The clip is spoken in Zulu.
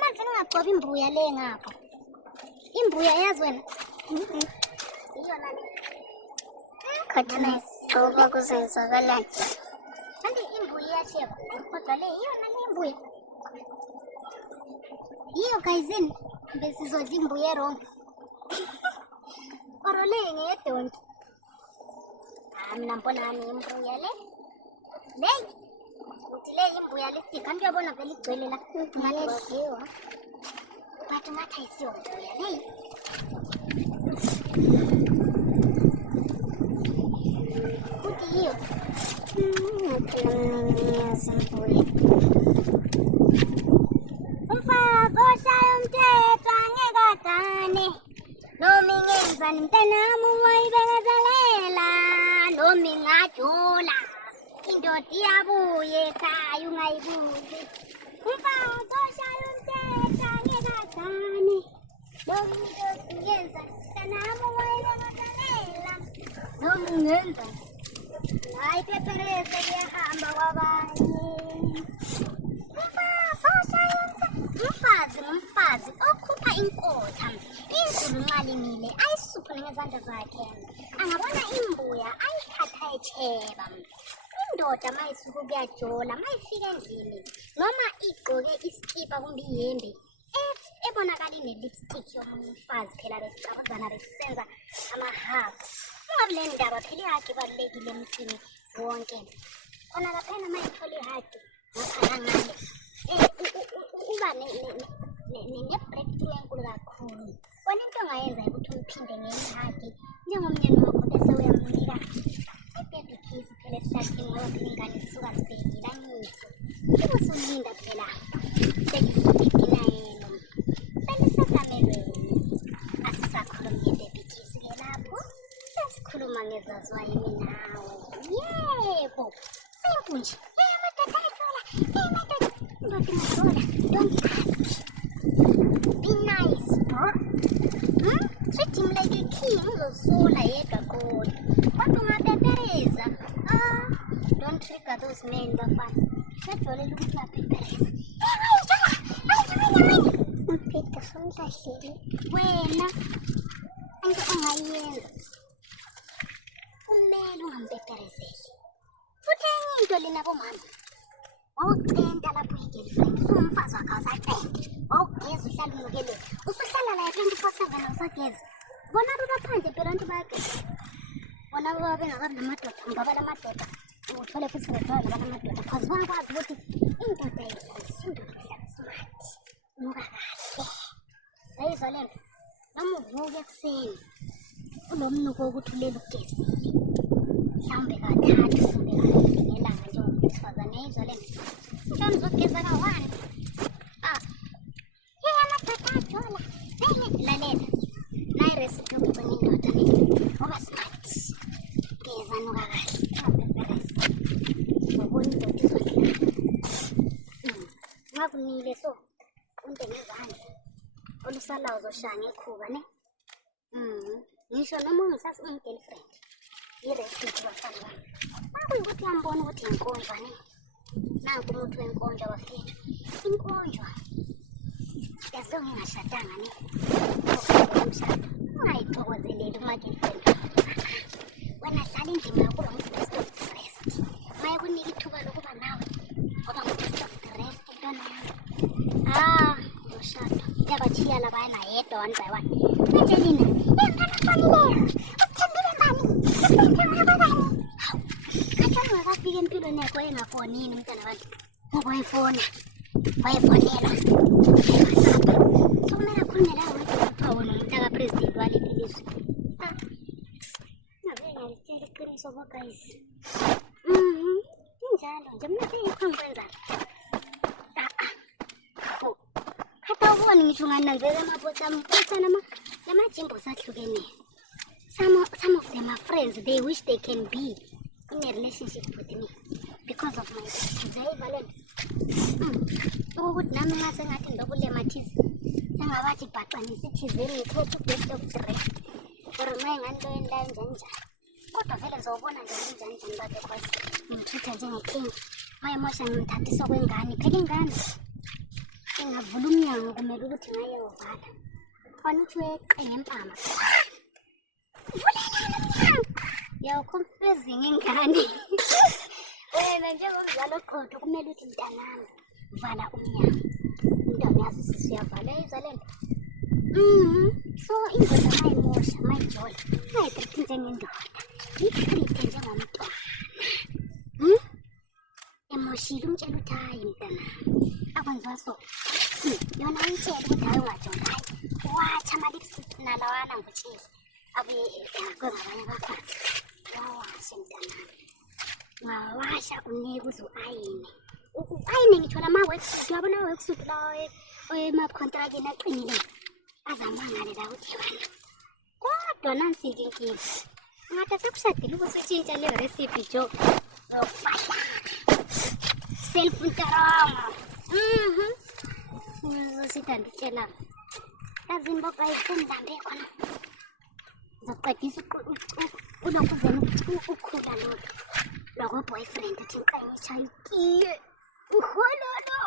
manje ngingagcoba imbuya le ngapha. Imbuya yazi wena. Iyona le. Khathana isigcoba kuzenzakalani. Kanti imbuya iyasheba. Kodwa le iyona le imbuya. Iyo guysini besizodla imbuya wrong. Orole ngedonki. Mina mbonani imbuya le. Hey. Uthi le imbuya le stick kanti uyabona vele igcwele la. Ngathi kwaziwa. Bathi ngathi ayisiyo imbuya. Hey. Uthi iyo. Ngiyazi imbuya. Umfazi oshaya umthetho angekadane. Noma ingenzani mntanami wayibekezelela. Noma ingajula. Indoda iyabuye ekhaya ungayibuzi. Umfazi oshaya umthetho angekadane. Noma indoda ingenzani mntanami wayibekezelela. Noma ingenzani. Hayi pepereze kuyahamba kwabanye. Umfazi okhupha inkotha. Inzulu nxa limile ayisuphule ngezandla zakhe. Angabona imbuya ayithatha echeba. Indoda mayisuka kuyajola mayifika endlini noma igqoke isikipa kumbe iyembe ebonakala ine-lipstick yomfazi phela besicabazana besenza ama-hugs. Ungabi le ndaba phela ihagi ibalulekile emntwini wonke. Khona laphana mayithola ihagi ngapha ngale uba ne-breakthrough enkulu kakhulu. Kona into ongayenza ukuthi umphinde ngeihagi njengomnyeni wakho bese uyamnika ibhebhikisi phela esihlahleni ngoba phela ingane zisuka zibhekile angithi. Ubusulinda phela sekufika yena selisegamelweni. Asisakhuluma ngebhebhikisi ke lapho sesikhuluma ngezazwayo minawo. Yebo simpunje madoda ayithola madoda indoda ingazola. Don't ask. Be nice, bro. Treat him like a king. Uzosola yedwa kodwa. Kodwa ungapepereza. Don't trigger those men bafana. Bajolela ukuthi uyapepereza. Mphetha somhlahleli. Wena into ongayenza kumele ungampeperezeli. Futhi enye into lena bomama. Wawucenta lapho i-girlfriend. Umfazi wakho awusacenta. Wawugeza uhlala unukele. Usuhlala la 24/7 awusageza. Bona baphandle phela abantu bayageza. Bona baba bengakabi namadoda ngoba lamadoda uthole futhi ngethola nabamadoda because bayakwazi ukuthi indoda isindoda ihlala smart. Nuka kahle. Yayizwa lento. Noma uvuka ekuseni unomnuko wokuthi ulele ugezile. Mhlawumbe kathathu kumbe kabili ngelanga njengomfethu yayizwa lento. Mhlawumbe uzogeza ka-1. Amadoda ajola. Lalela. Nayi recipe yokugcina indoda le. Ngoba smart. Geza nuka kahle. Ungapeperezi. Ngobona indoda izodlala. Ngakunile so. Unte ngezandla. Olusalayo uzoshaya ngekhuba ne. Ngisho noma ungisasi ungirlfriend. I-recipe bafana bami. Makuyukuthi uyambona ukuthi inkonjwa ne. Nanku umuntu wenkonjwa bafethu. Inkonjwa. Yazo ngingashadanga ne. Umshado. Ungayixokozeleli uma-girlfriend. Wena hlala indima yokuba ngu-best of the rest. Mayekunika ithuba lokuba nawe ngoba ngu-best of the rest intwana yami. Umshado. Yabachiya labayana yedwa one by one. Angelina, ngana faneleyo. Usithembile mani. Usithembile abangani. Hawu. Kathani ungakafika empilweni yakho engafonini umntana wami. Ngoba wayifona. Wayifonela. Sokumele akhulumela wena wona umuntu akapresident waleli lizwe. Ngabe ngiyalitshela iqiniso bo guys. Injalo nje mina ngikho ngikwenzani. Khatha ubone ngisho ngananzela amabhosi ami kusana lamajimbo sahlukene. Some of them are friends. They wish they can be in a relationship with me because of my valent. Ukuthi nami ngase ngathi ndobule mathizi. Sengabathi bhaqanisa ithizeni ngikhethe best of the rest. Or mayengani lo yendayo njani. Kodwa vele ngizobona nje njani bakhe kwazi. Ngithatha njengeking. Mayemosha ngimthathisa kwengane. Phela ingane ngavula umnyango kumele ukuthi ngayovala khona uthi weqe ngempama vulelani umnyango confusing ingane wena njengomzali oqotho kumele uthi mntanami vala umnyango umntwana uyazwisisa uyavala izalento so indoda mayimosha mayijola ayitreat njengendoda itreat njengomntwana emoshile umtshela ukuthi hayi mntanami akwenziwa so yona ayitshela ukuthi hayi ungajongayo watsha ama-lipstick nalawana ngutshile abuye kwengabanye abafazi wawashe mntanami ngawasha unike uze u-ayine u-ayine ngitsho lama-worksuit uyabona ama-worksuit lawa emakhontragini aqinile azamangale la ukuthi yona kodwa nansi-ke inkinga ngathi sekushadile ubusutshintsha le recipe jo zokufahla self-nterongo uzosithanda utshelana yazi imboga ayisendambe khona zoqedisa ulokhu vele ukhula lolo lwako-boyfriend uthi nqanyisha ikiye uhololo